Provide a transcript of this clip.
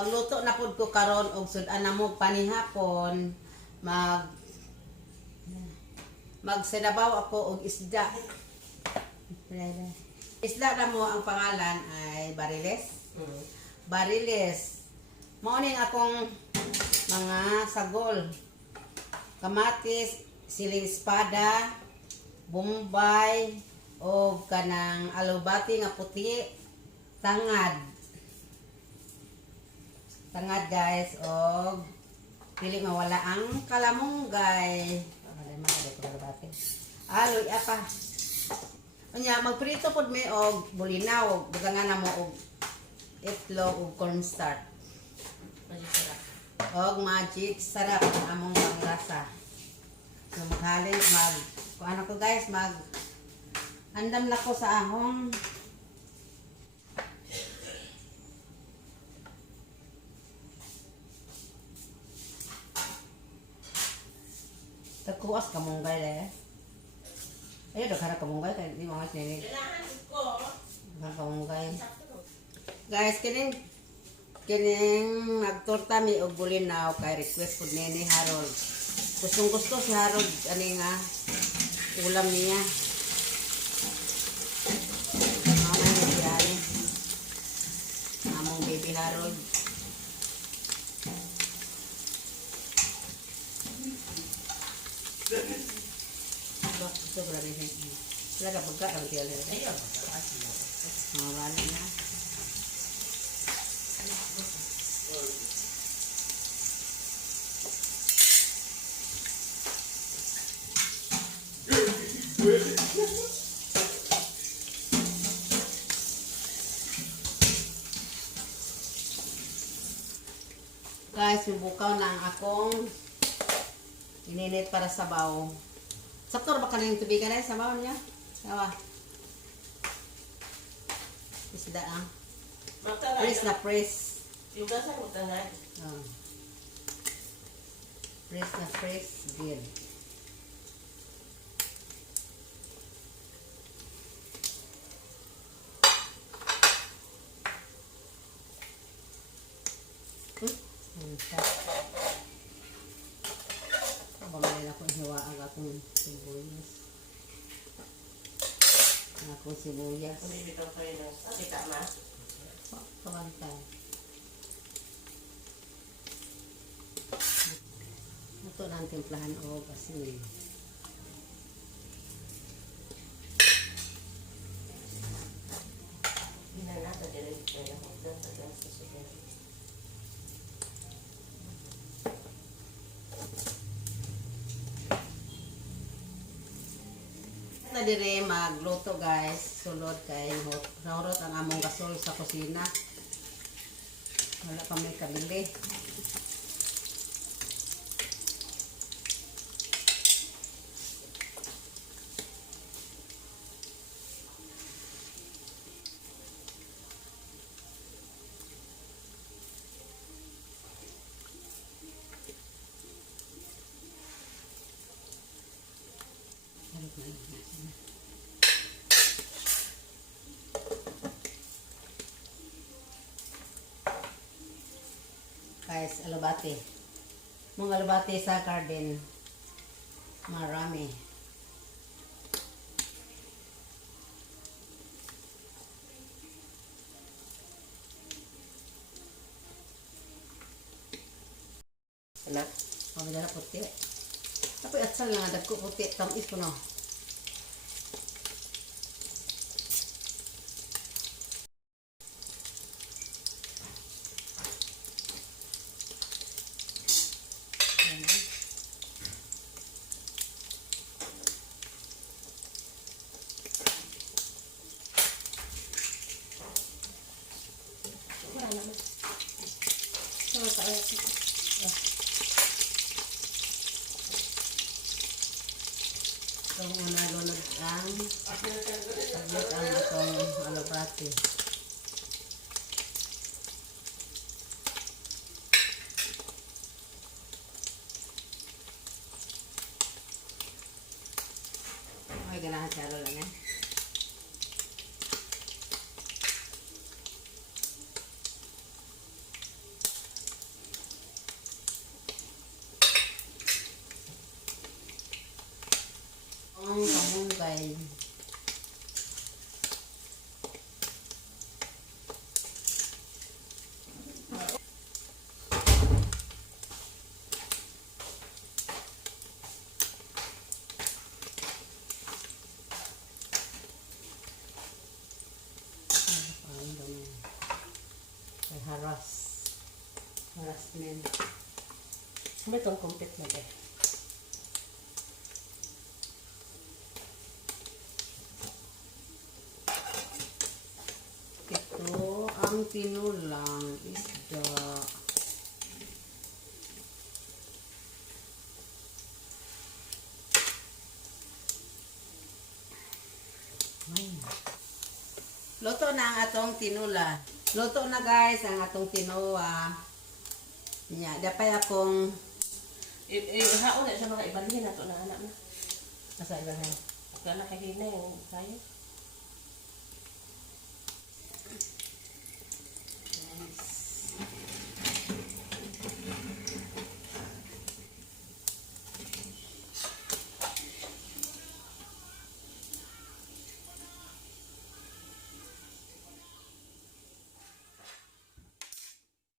magluto na pud ko karon og sudan na mo panihapon. Magsinabaw ako og isda. Isda na mo ang pangalan ay bariles. Bariles. Mao ning akong mga sagol. Kamatis, siling espada, bombay, o kanang alubati nga puti, tangad. Tangad guys, o pili mawala ang kalamunggay. Aloy apa. Unya magprito pod mi og bulinaw, butangan na mo og itlog ug cornstarch. Og magic sarap ang among panglasa. So maghalin ano ko guys, andam na ko sa ahong tagkuas kamunggay le. Ayo daghan kamunggay kay di mga sinig. Daghan kamunggay. Guys, kining nagtorta mi og bulinaw kay request pud ni Harold. Gustong-gusto si Harold ani nga ulam niya. Mamay ni Birani. Among baby Harold. Ito pala rin siya. Sila ka pagka ang tiyali. Ayun. Mga bali na. Guys, subukaw na ang akong ininit para sabaw. Sakto ba kanang tubig na sabaw niya? Sawa. Isda ang. Press na press. Yung gasa mo tangad. Oh. Press na press. Good. Pabamayin ako hiwa ang akong sibuyas. Akong sibuyas. Hindi bitaw ko yun. Kita ma. Pabantay. Ito na ang timplahan o kasi Hinanata din ito yung hotdog at ang susunod. na dire magluto guys, sulod kay hurot ang among gasol sa kusina. Wala pa may kabili. Guys, alubati. Mga alubati sa garden. Marami. Anak? Pabila na puti. Tapi atsal nga dagko puti. Tamis ko no. Itong unalunod ang sabot ang itong alubati. Okay, ganahan siya lang eh. atong kamunggay. Ay, harassment. May itong kumpit na eh. Ito ang tinulang isda. Luto na ang atong tinula. Luto na guys ang atong tinuwa. Nya, dapay akong Haon na sa mga ibalhin na ito na anak na. asa ilahan. Kaya nakahina yung kayo.